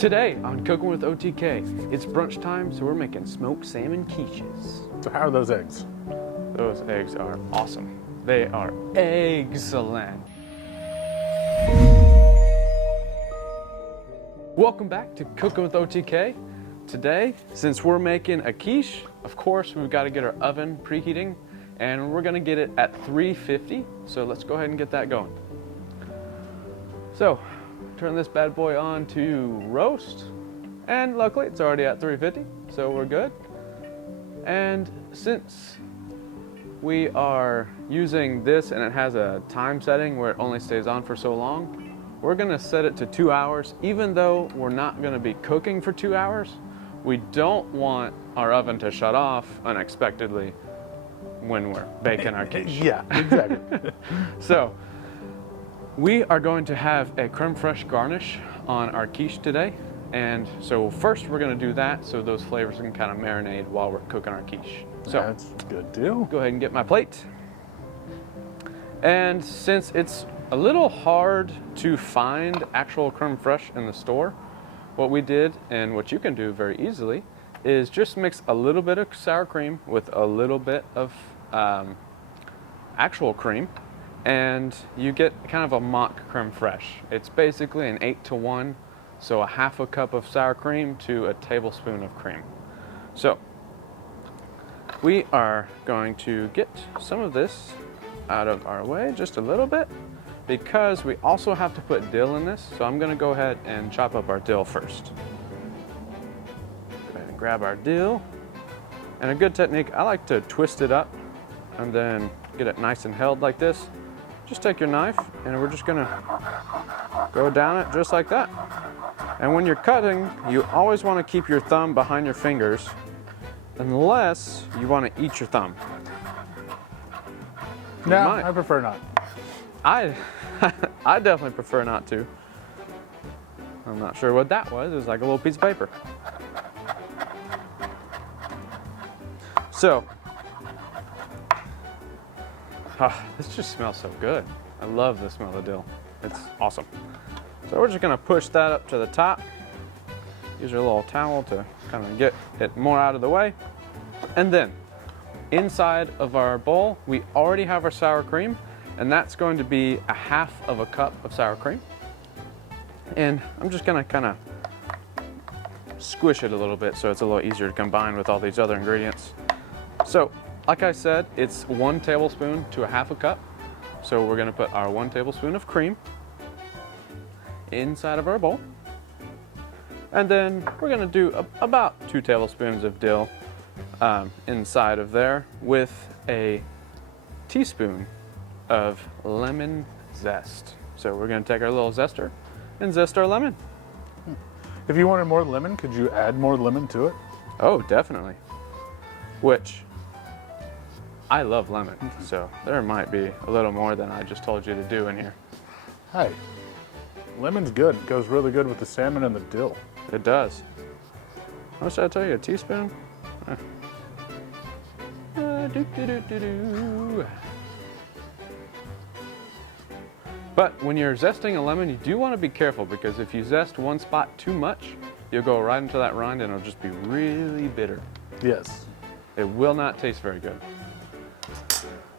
Today on Cooking with OTK, it's brunch time, so we're making smoked salmon quiches. So how are those eggs? Those eggs are awesome. They are excellent. Welcome back to Cooking with OTK. Today, since we're making a quiche, of course, we've got to get our oven preheating, and we're gonna get it at 350. So let's go ahead and get that going. So, turn this bad boy on to roast, and luckily it's already at 350, so we're good. And since we are using this and it has a time setting where it only stays on for so long, we're gonna set it to 2 hours. Even though we're not gonna be cooking for 2 hours, we don't want our oven to shut off unexpectedly when we're baking our quiche. Yeah, exactly. So, we are going to have a crème fraîche garnish on our quiche today. And so first we're gonna do that so those flavors can kind of marinate while we're cooking our quiche. So that's a good deal. Go ahead and get my plate. And since it's a little hard to find actual crème fraîche in the store, what we did, and what you can do very easily, is just mix a little bit of sour cream with a little bit of actual cream, and you get kind of a mock crème fraîche. It's basically an 8-to-1, so a half a cup of sour cream to a tablespoon of cream. So we are going to get some of this out of our way just a little bit, because we also have to put dill in this. So I'm gonna go ahead and chop up our dill first. Go ahead and grab our dill. And a good technique, I like to twist it up and then get it nice and held like this. Just take your knife and we're just gonna go down it just like that. And when you're cutting, you always wanna keep your thumb behind your fingers unless you wanna eat your thumb. No, I prefer not. I definitely prefer not to. I'm not sure what that was. It was like a little piece of paper. So, this just smells so good. I love the smell of dill. It's awesome. So we're just gonna push that up to the top. Use our little towel to kind of get it more out of the way. And then, inside of our bowl, we already have our sour cream, and that's going to be a half of a cup of sour cream. And I'm just gonna kind of squish it a little bit so it's a little easier to combine with all these other ingredients. So, like I said, it's 1 tablespoon to a half a cup. So we're gonna put our 1 tablespoon of cream inside of our bowl. And then we're gonna do about 2 tablespoons of dill inside of there with a teaspoon of lemon zest. So we're gonna take our little zester and zest our lemon. If you wanted more lemon, could you add more lemon to it? Oh, definitely. Which, I love lemon, so there might be a little more than I just told you to do in here. Hey, lemon's good. It goes really good with the salmon and the dill. It does. What should I tell you, a teaspoon? But when you're zesting a lemon, you do want to be careful, because if you zest one spot too much, you'll go right into that rind and it'll just be really bitter. Yes. It will not taste very good.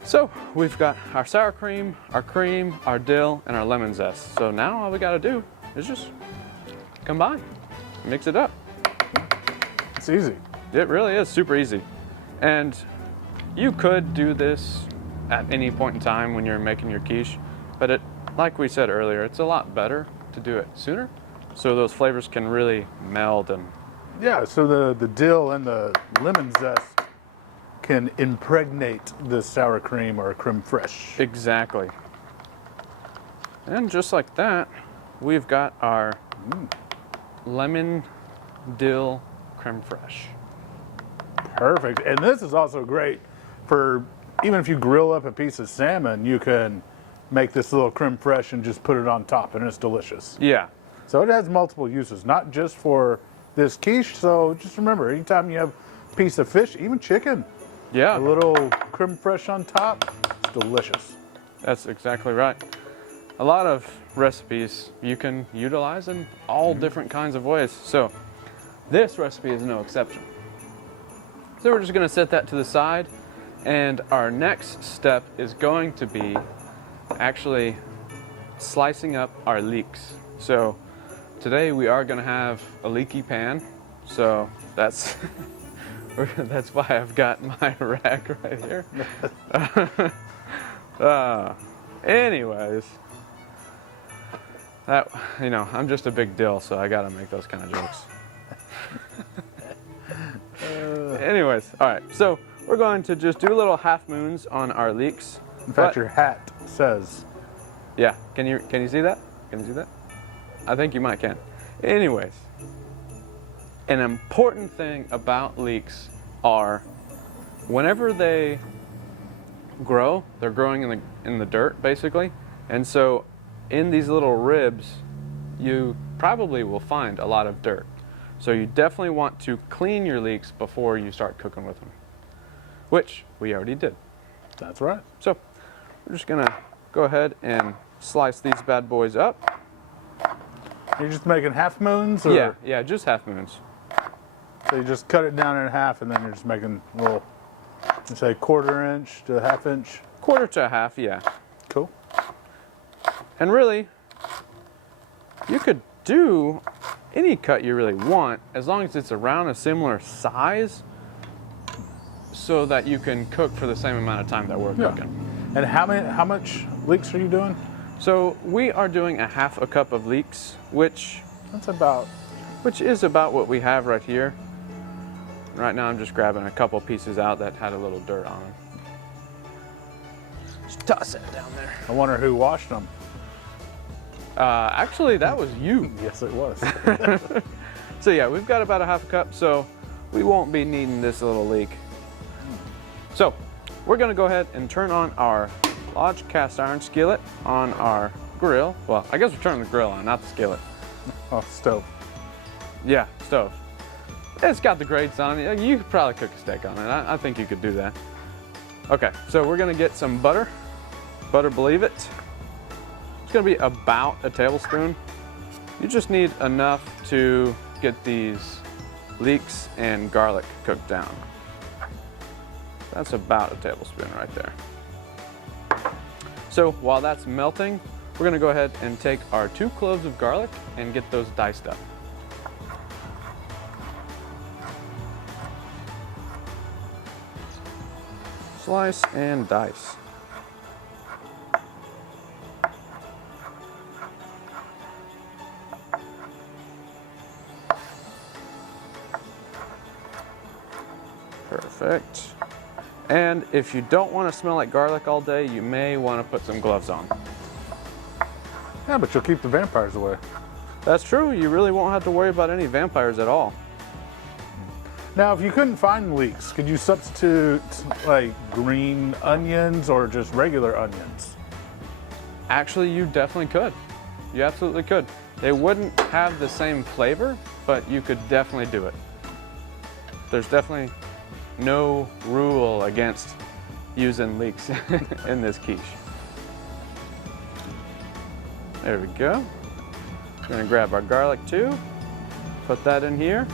So we've got our sour cream, our dill, and our lemon zest. So now all we gotta do is just combine, mix it up. It's easy. It really is super easy. And you could do this at any point in time when you're making your quiche, but like we said earlier, it's a lot better to do it sooner, so those flavors can really meld. And yeah, so the dill and the lemon zest can impregnate the sour cream or crème fraîche. Exactly. And just like that, we've got our lemon dill crème fraîche. Perfect. And this is also great for, even if you grill up a piece of salmon, you can make this little crème fraîche and just put it on top, and it's delicious. Yeah. So it has multiple uses, not just for this quiche. So just remember, anytime you have a piece of fish, even chicken, Yeah. a little crème fraîche on top, it's delicious. That's exactly right. a lot of recipes you can utilize in all different kinds of ways. So this recipe is no exception. So we're just gonna set that to the side, and our next step is going to be actually slicing up our leeks. So today we are gonna have a leaky pan, so that's that's why I've got my rack right here. Anyways, that, you know, I'm just a big Dill, so I gotta make those kind of jokes. Anyways, all right, so we're going to just do little half moons on our leeks. In fact, your hat says. Yeah, can you see that? Can you see that? I think you might can. Anyways, an important thing about leeks are whenever they grow, they're growing in the dirt basically, and so in these little ribs you probably will find a lot of dirt. So you definitely want to clean your leeks before you start cooking with them, which we already did. That's right. So we're just gonna go ahead and slice these bad boys up. You're just making half moons? Or? Yeah, just half moons. So you just cut it down in half, and then you're just making little, you say 1/4 inch to a 1/2 inch? 1/4 to a half, yeah. Cool. And really, you could do any cut you really want, as long as it's around a similar size, so that you can cook for the same amount of time that we're cooking. And how much leeks are you doing? So we are doing a 1/2 cup of leeks, which is about what we have right here. Right now I'm just grabbing a couple pieces out that had a little dirt on them. Just toss it down there. I wonder who washed them. Actually, that was you. Yes, it was. So yeah, we've got about a 1/2 cup, so we won't be needing this little leek. So we're gonna go ahead and turn on our large cast iron skillet on our grill. Well, I guess we're turning the grill on, not the skillet. Oh, stove. Yeah, stove. It's got the grates on it. You could probably cook a steak on it. I think you could do that. Okay, so we're gonna get some butter. Butter, believe it. It's gonna be about a tablespoon. You just need enough to get these leeks and garlic cooked down. That's about a tablespoon right there. So while that's melting, we're gonna go ahead and take our 2 cloves of garlic and get those diced up. Slice and dice. Perfect. And if you don't want to smell like garlic all day, you may want to put some gloves on. Yeah, but you'll keep the vampires away. That's true. You really won't have to worry about any vampires at all. Now, if you couldn't find leeks, could you substitute like green onions or just regular onions? Actually, you definitely could. You absolutely could. They wouldn't have the same flavor, but you could definitely do it. There's definitely no rule against using leeks in this quiche. There we go. We're gonna grab our garlic too, put that in here.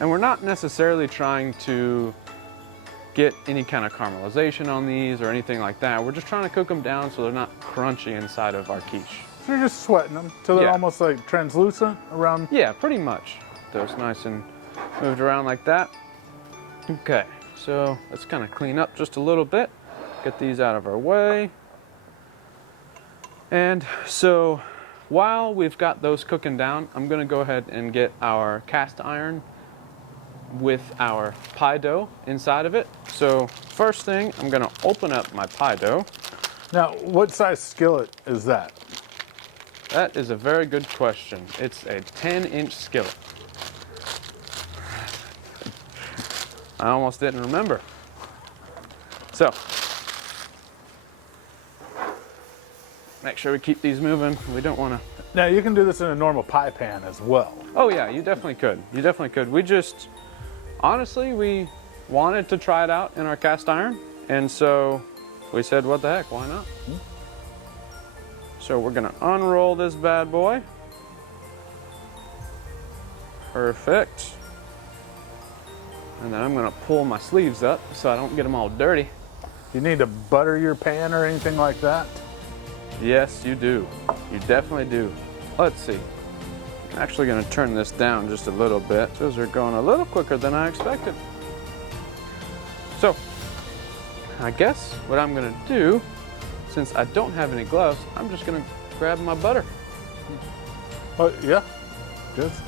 And we're not necessarily trying to get any kind of caramelization on these or anything like that. We're just trying to cook them down so they're not crunchy inside of our quiche. So you're just sweating them till they're almost like translucent around? Yeah, pretty much. Those nice and moved around like that. Okay, so let's kind of clean up just a little bit. Get these out of our way. And so while we've got those cooking down, I'm gonna go ahead and get our cast iron with our pie dough inside of it. So first thing, I'm gonna open up my pie dough. Now, what size skillet is that? That is a very good question. It's a 10-inch skillet. I almost didn't remember. So, make sure we keep these moving. We don't want to. Now, you can do this in a normal pie pan as well. Oh yeah, you definitely could. You definitely could. We just, honestly, we wanted to try it out in our cast iron, and so we said, what the heck, why not? So we're gonna unroll this bad boy. Perfect. And then I'm gonna pull my sleeves up so I don't get them all dirty. You need to butter your pan or anything like that? Yes, you do. You definitely do. Let's see. I'm actually gonna turn this down just a little bit. Those are going a little quicker than I expected. So, I guess what I'm gonna do, since I don't have any gloves, I'm just gonna grab my butter. Oh, yeah, just.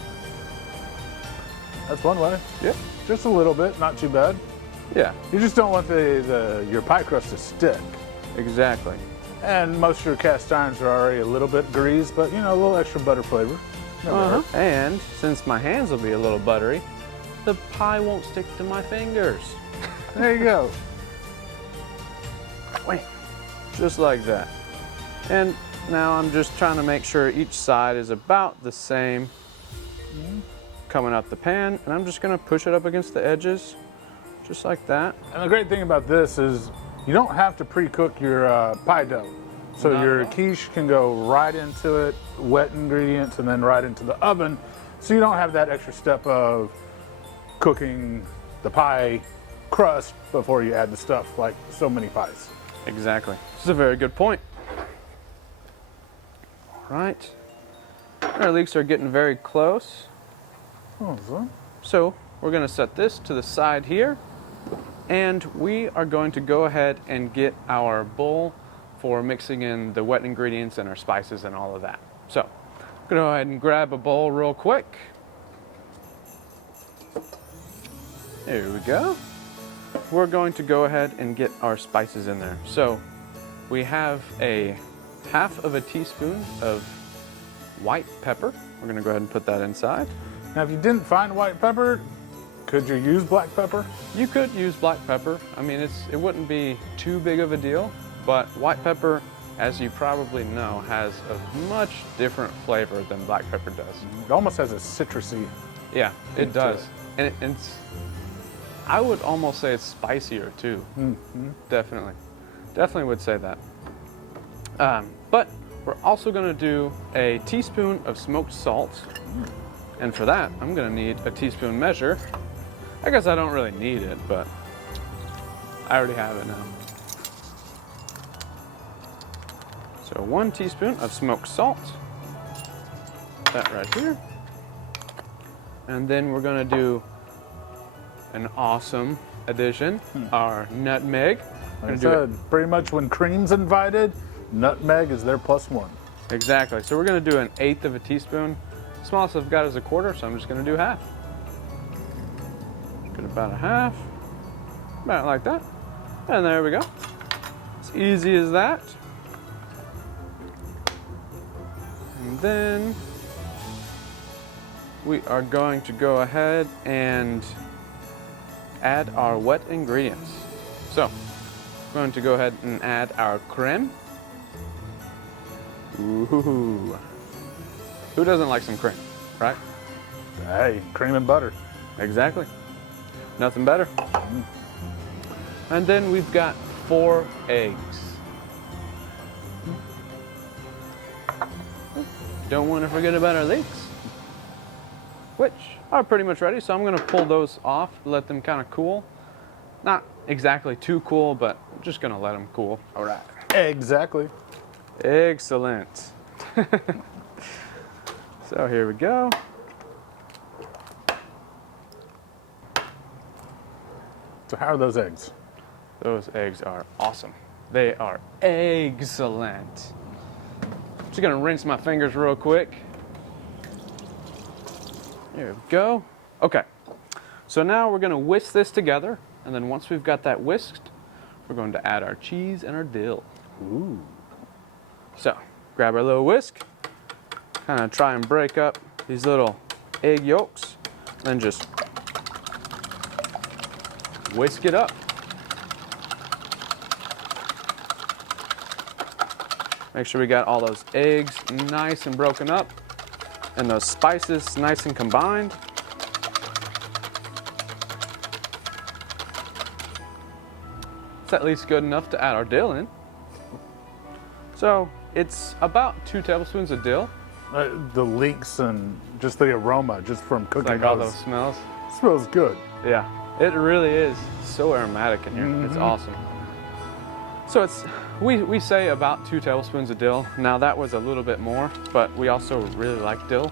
That's one way. Yeah. Just a little bit, not too bad. Yeah, You just don't want your pie crust to stick. exactly. And most of your cast irons are already a little bit greased, but you know, a little extra butter flavor. Never hurt. And since my hands will be a little buttery, the pie won't stick to my fingers. There you go. Wait, just like that. And now I'm just trying to make sure each side is about the same coming up the pan, and I'm just gonna push it up against the edges, just like that. And the great thing about this is you don't have to pre-cook your pie dough. So Not your at all. quiche can go right into it, wet ingredients, and then right into the oven. So you don't have that extra step of cooking the pie crust before you add the stuff like so many pies. Exactly. This is a very good point. All right. Our leeks are getting very close. Oh, So we're gonna set this to the side here, and we are going to go ahead and get our bowl for mixing in the wet ingredients and our spices and all of that. So go ahead and grab a bowl real quick. There we go. We're going to go ahead and get our spices in there. So we have a half of a teaspoon of white pepper. We're gonna go ahead and put that inside. Now, if you didn't find white pepper, could you use black pepper? You could use black pepper. I mean, it wouldn't be too big of a deal, but white pepper, as you probably know, has a much different flavor than black pepper does. It almost has a citrusy. Yeah, it Into does. it. And it's, I would almost say it's spicier too. Definitely. Definitely would say that. But we're also gonna do a teaspoon of smoked salt. And for that, I'm gonna need a teaspoon measure. I guess I don't really need it, but I already have it now. So 1 teaspoon of smoked salt. That right here. And then we're gonna do an awesome addition, our nutmeg. We're Like I gonna do said, pretty much when cream's invited, nutmeg is their +1. Exactly. So we're gonna do 1/8 of a teaspoon. Smallest I've got is 1/4, so I'm just gonna do half. Get about a half, about like that. And there we go. As easy as that. And then we are going to go ahead and add our wet ingredients. So, we're going to go ahead and add our creme. Ooh. Who doesn't like some cream, right? Hey, cream and butter. Exactly. Nothing better. And then we've got 4 eggs. Don't want to forget about our leeks, which are pretty much ready. So I'm going to pull those off, let them kind of cool. Not exactly too cool, but I'm just going to let them cool. All right. Exactly. Excellent. So here we go. So how are those eggs? Those eggs are awesome. They are excellent. Just gonna rinse my fingers real quick. There we go. Okay, so now we're gonna whisk this together, and then once we've got that whisked, we're going to add our cheese and our dill. Ooh. So, grab our little whisk, kind of try and break up these little egg yolks, and just whisk it up. Make sure we got all those eggs nice and broken up and those spices nice and combined. It's at least good enough to add our dill in. So it's about 2 tablespoons of dill. The leeks and just the aroma just from cooking Like all those smells. smells good. Yeah, it really is so aromatic in here. It's awesome. So we say about 2 tablespoons of dill. Now that was a little bit more, but we also really like dill.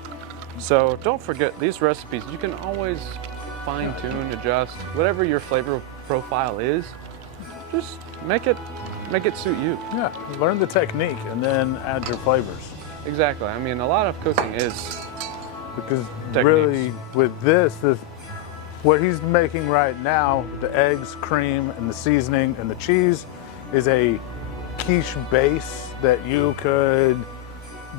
So don't forget, these recipes, you can always fine tune, adjust, whatever your flavor profile is, just make it suit you. Yeah, learn the technique and then add your flavors. Exactly. I mean, a lot of cooking is Because techniques. really with this, what he's making right now, the eggs, cream, and the seasoning and the cheese is a quiche base that you could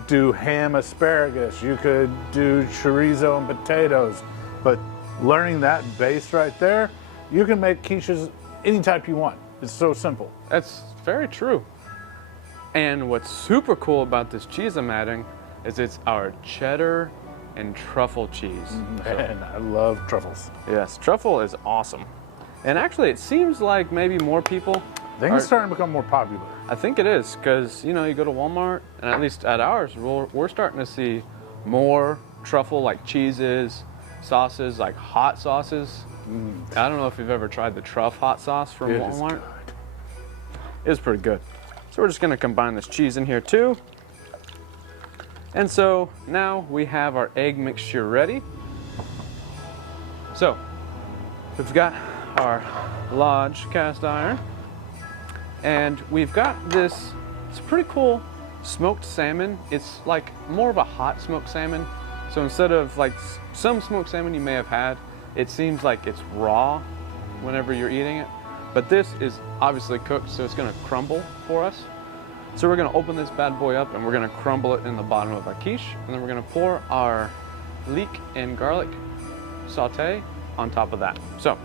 do ham asparagus, you could do chorizo and potatoes, but learning that base right there, you can make quiches any type you want. It's so simple. That's very true. And what's super cool about this cheese I'm adding is it's our cheddar and truffle cheese. And I love truffles. Yes, truffle is awesome. And actually, it seems like maybe more people I think it's starting to become more popular. I think it is, because you know, you go to Walmart, and at least at ours, we're starting to see more truffle like cheeses, sauces, like hot sauces. I don't know if you've ever tried the Truff hot sauce from It is Walmart. good. It's pretty good. So we're just gonna combine this cheese in here too. And so now we have our egg mixture ready. So we've got our Lodge cast iron, and we've got this, it's pretty cool smoked salmon. It's like more of a hot smoked salmon. So instead of like some smoked salmon you may have had, it seems like it's raw whenever you're eating it. But this is obviously cooked, so it's gonna crumble for us. So we're gonna open this bad boy up and we're gonna crumble it in the bottom of our quiche, and then we're gonna pour our leek and garlic saute on top of that. So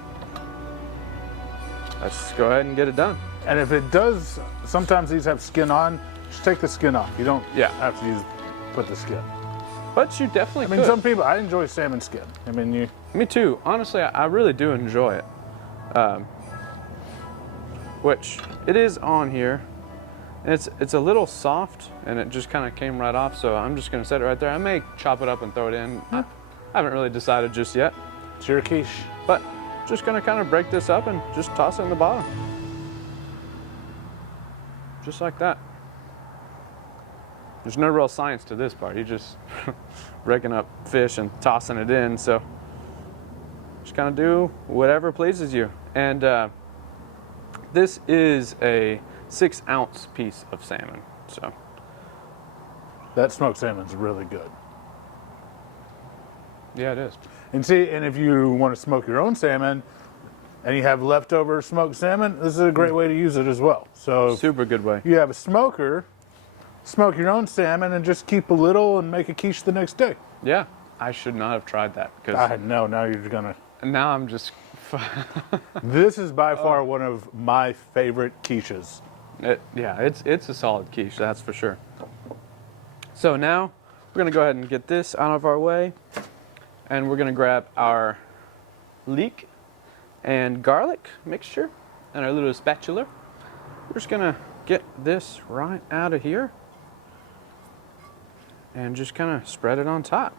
let's go ahead and get it done. And if it does, sometimes these have skin on, just take the skin off. You don't have to put the skin. But you definitely I mean, some people, I enjoy salmon skin. I mean, Me too. Honestly, I really do enjoy it. Which it is on here. It's a little soft, and it just kind of came right off, so I'm just gonna set it right there. I may chop it up and throw it in. I haven't really decided just yet. it's your quiche. But just gonna kind of break this up and just toss it in the bottom. Just like that. There's no real science to this part. You're just breaking up fish and tossing it in, so just kind of do whatever pleases you. And this is a 6-ounce piece of salmon, so. That smoked salmon's really good. Yeah, it is. And see, and if you want to smoke your own salmon and you have leftover smoked salmon, this is a great way to use it as well. So Super good way. you have a smoker, smoke your own salmon and just keep a little and make a quiche the next day. Yeah, I should not have tried that, because I know, now you're gonna. now I'm just, This is by far one of my favorite quiches. yeah, it's a solid quiche, that's for sure. So now we're gonna go ahead and get this out of our way, and we're gonna grab our leek and garlic mixture and our little spatula. We're just gonna get this right out of here and just kind of spread it on top,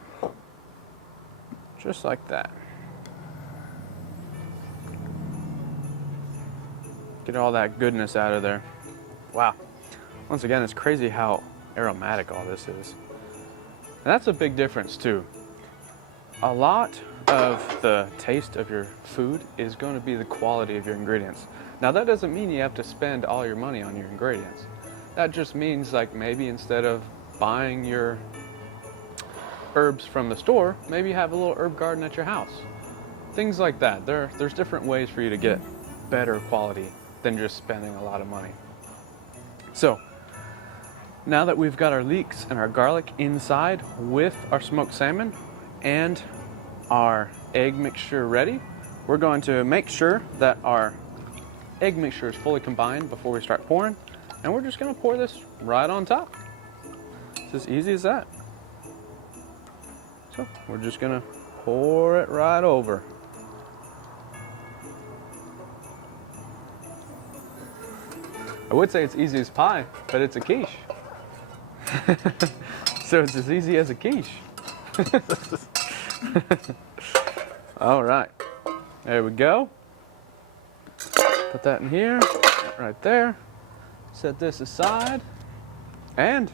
just like that. Get all that goodness out of there. Wow. Once again, it's crazy how aromatic all this is. And that's a big difference too. A lot of the taste of your food is going to be the quality of your ingredients. Now that doesn't mean you have to spend all your money on your ingredients. That just means, like, maybe instead of buying your herbs from the store, maybe you have a little herb garden at your house. Things like that. There's different ways for you to get better quality than just spending a lot of money. So now that we've got our leeks and our garlic inside with our smoked salmon and our egg mixture ready, we're going to make sure that our egg mixture is fully combined before we start pouring, and we're just going to pour this right on top. It's as easy as that. So we're just going to pour it right over. I would say it's easy as pie, but it's a quiche. So it's as easy as a quiche. All right, there we go. Put that in here, right there. Set this aside. And,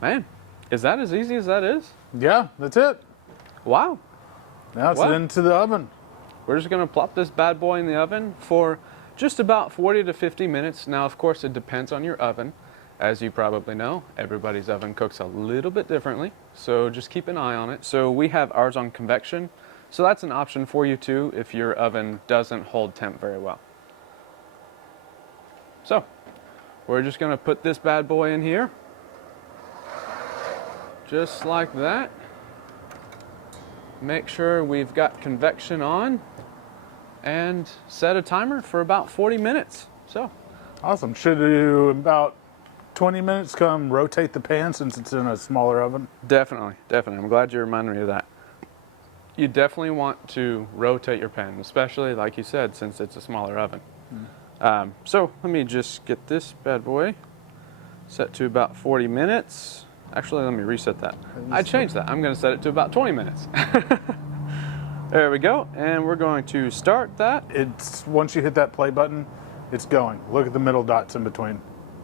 man, is that as easy as that is? Yeah, that's it. Wow. Now it's Well, into the oven. We're just gonna plop this bad boy in the oven for just about 40 to 50 minutes. Now, of course, it depends on your oven. As you probably know, everybody's oven cooks a little bit differently, so just keep an eye on it. So we have ours on convection, so that's an option for you too if your oven doesn't hold temp very well. So, we're just gonna put this bad boy in here, just like that. Make sure we've got convection on and set a timer for about 40 minutes. So, Awesome. Should do about 20 minutes, come rotate the pan since it's in a smaller oven. definitely. I'm glad you reminded me of that. You definitely want to rotate your pan, especially like you said, since it's a smaller oven. So let me just get this bad boy set to about 40 minutes. Actually, let me reset that. I changed that. I'm going to set it to about 20 minutes. There we go. And we're going to start that. It's once you hit that play button, it's going. Look at the middle dots in between.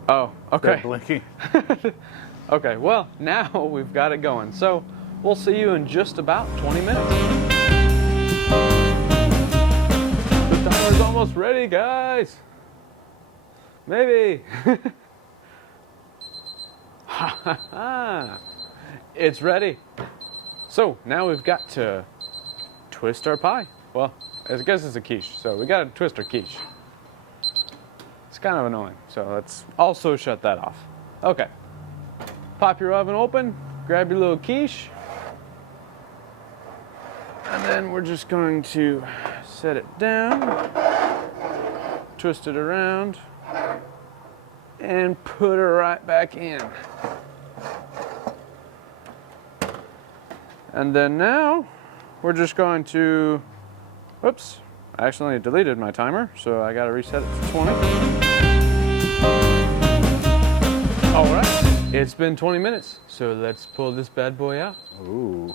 Oh, okay. They're blinking. Okay, well, now we've got it going. So we'll see you in just about 20 minutes. The timer's almost ready, guys. Maybe. Ha ha ha. It's ready. So now we've got to twist our pie. Well, I guess it's a quiche, so we got to twist our quiche. It's kind of annoying, so let's also shut that off. Okay. Pop your oven open, grab your little quiche, and then we're just going to set it down, twist it around, and put her right back in. And then now we're just going to, whoops, I accidentally deleted my timer, so I gotta reset it to 20. All right, it's been 20 minutes, so let's pull this bad boy out. Ooh.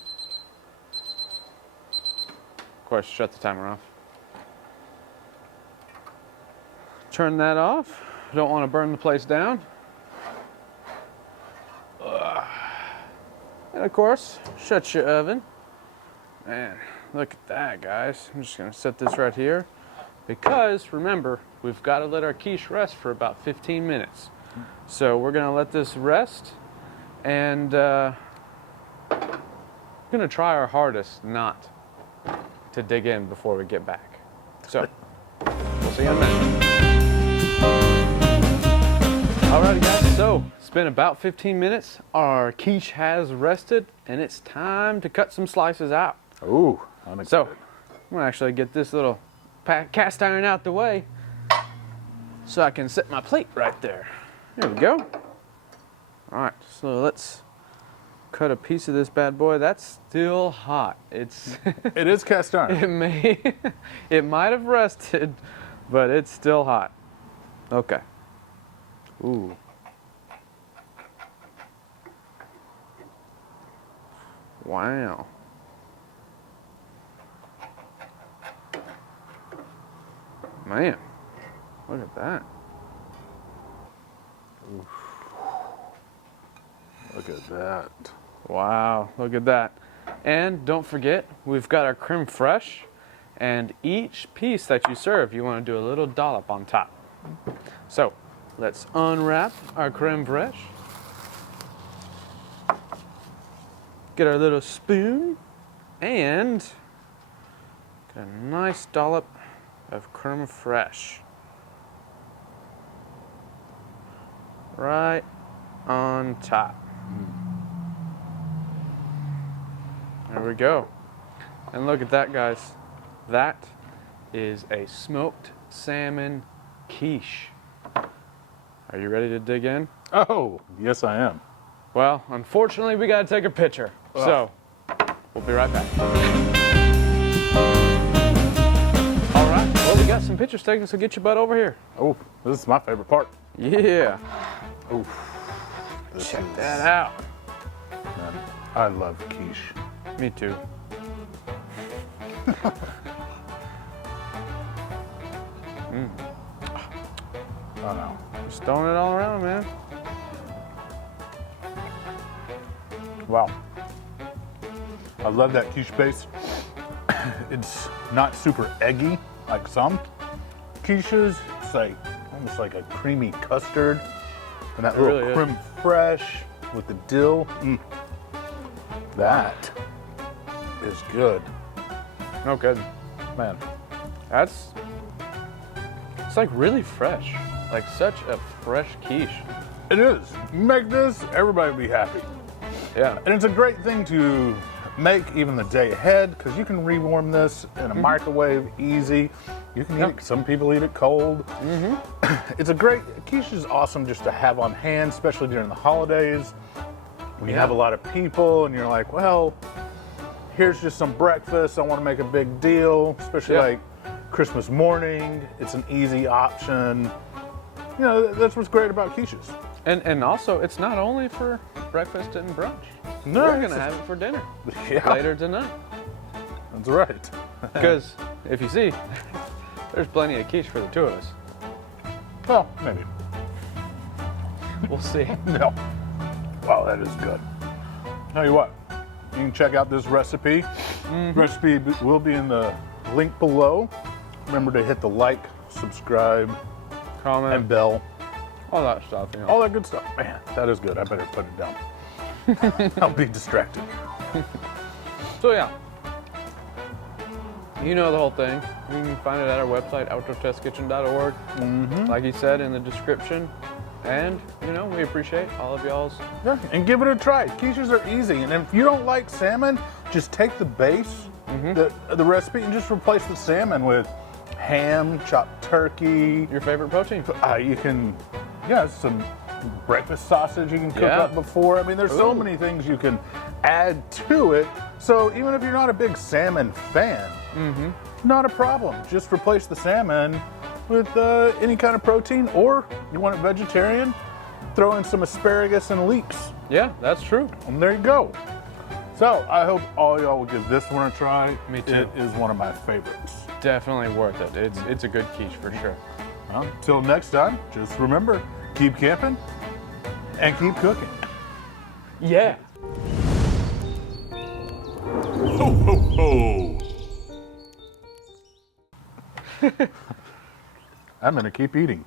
Of course, shut the timer off. Turn that off. Don't want to burn the place down. And of course, shut your oven. Man, look at that, guys. I'm just gonna set this right here because remember, we've got to let our quiche rest for about 15 minutes. So we're gonna let this rest and we're gonna try our hardest not to dig in before we get back. So we'll see you in a minute. Alrighty guys, so it's been about 15 minutes. Our quiche has rested and it's time to cut some slices out. Ooh. So I'm gonna actually get this little cast iron out the way so I can set my plate right there. There we go. Alright, so let's cut a piece of this bad boy. That's still hot. It is cast iron. It might have rested, but it's still hot. Okay. Ooh. Wow. Man, look at that. Oof. Look at that. Wow, look at that. And don't forget, we've got our crème fraîche, and each piece that you serve, you want to do a little dollop on top. So, let's unwrap our crème fraîche. Get our little spoon, and get a nice dollop of crème fraîche. Right on top. There we go. And look at that, guys. That is a smoked salmon quiche. Are you ready to dig in? Oh, yes I am. Well, unfortunately, we got to take a picture. So, we'll be right back. All right, well, we got some pictures taken, so get your butt over here. Oh, this is my favorite part. Yeah. Oof. Check that out. Man, I love quiche. Me too. Oh no. Just throwing it all around, man. Wow. I love that quiche base. It's not super eggy like some quiches. It's like almost like a creamy custard. And that little really is. creme fraiche with the dill. That is good. No kidding. Man. It's like really fresh. Like such a fresh quiche. It is. You make this, everybody will be happy. Yeah. And it's a great thing to make even the day ahead because you can rewarm this in a microwave easy. You can eat it, some people eat it cold. It's a great, quiche is awesome just to have on hand, especially during the holidays. When you have a lot of people and you're like, well, here's just some breakfast. I want to make a big deal, especially like Christmas morning. It's an easy option. You know, that's what's great about quiches. And also, it's not only for breakfast and brunch. No, We're gonna have it for dinner later tonight. That's right. Because if you see, there's plenty of quiche for the two of us. Well, maybe. We'll see. No. Wow, that is good. Tell you what, you can check out this recipe. Recipe will be in the link below. Remember to hit the like, subscribe, Comment, and bell. all that stuff. You know. All that good stuff. Man, that is good. I better put it down. I'll be distracted. So yeah, you know the whole thing. You can find it at our website, outdoortestkitchen.org. Like you said in the description. And, you know, we appreciate all of y'all's. Yeah, and give it a try. Quiches are easy. And if you don't like salmon, just take the base, the recipe, and just replace the salmon with ham, chopped turkey. Your favorite protein. You can, some breakfast sausage you can cook up before. I mean, there's so many things you can add to it. So even if you're not a big salmon fan, not a problem. Just replace the salmon with any kind of protein, or you want it vegetarian, throw in some asparagus and leeks. Yeah, that's true. And there you go. So I hope all y'all will give this one a try. Me too. It is one of my favorites. Definitely worth it. It's a good quiche for sure. Well, until next time, just remember, keep camping and keep cooking. Yeah. Ho, ho, ho. I'm gonna keep eating.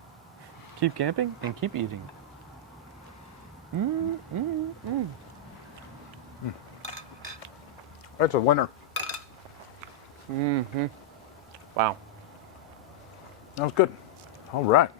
Keep camping and keep eating. That's a winner. Wow. That was good. All right.